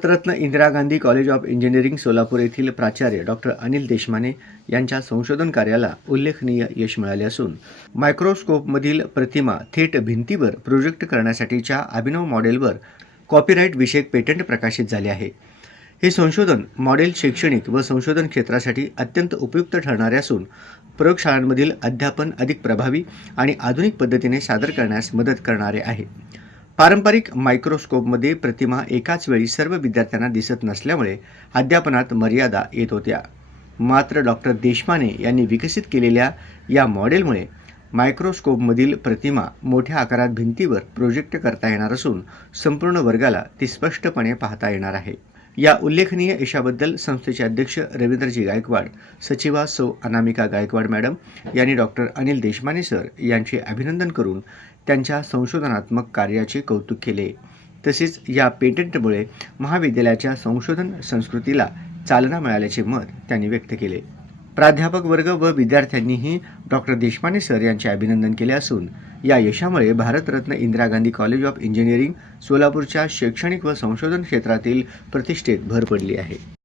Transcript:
Bharat Ratna Indira Gandhi college of engineering Solapur येथील प्राचार्य doctor Anil Deshmane यांच्या संशोधन कार्याला उल्लेखनीय यश मिळाले असून मायक्रोस्कोपमधील प्रतिमा थेट भिंतीवर प्रोजेक्ट करण्यासाठीच्या अभिनव मॉडेलवर कॉपीराइट विषयक पेटंट प्रकाशित झाले आहे। हे संशोधन मॉडेल शैक्षणिक व संशोधन क्षेत्रासाठी अत्यंत उपयुक्त ठरणारे असून प्रयोगशाळांमधील अध्यापन अधिक प्रभावी आणि आधुनिक पद्धतीने सादर करण्यास मदत करणारे आहे। पारंपरिक मायक्रोस्कोपमध्ये प्रतिमा एकाच वेळी सर्व विद्यार्थ्यांना दिसत नसल्यामुळे अध्यापनात मर्यादा येत होत्या। मात्र डॉक्टर देशमाने यांनी विकसित केलेल्या या मॉडेलमुळे मायक्रोस्कोपमधील प्रतिमा मोठ्या आकारात भिंतीवर प्रोजेक्ट करता येणार असून संपूर्ण वर्गाला ती स्पष्टपणे पाहता येणार आहे। या उल्लेखनीय यशाबद्दल संस्थेचे अध्यक्ष रवींद्रजी गायकवाड, सचिवा सौ अनामिका गायकवाड मॅडम यांनी डॉक्टर अनिल देशमाने सर यांचे अभिनंदन करून त्यांच्या संशोधनात्मक कार्याचे कौतुक केले। तसेच या पेटंटमुळे महाविद्यालयाच्या संशोधन संस्कृतीला चालना मिळाल्याचे मत त्यांनी व्यक्त केले। प्राध्यापक वर्ग व विद्यार्थ्यांनीही डॉक्टर देशमाने सर यांचे अभिनंदन केले असून या यशामुळे Bharat Ratna Indira Gandhi college of engineering सोलापूरच्या शैक्षणिक व संशोधन क्षेत्रातील प्रतिष्ठेत भर पडली आहे।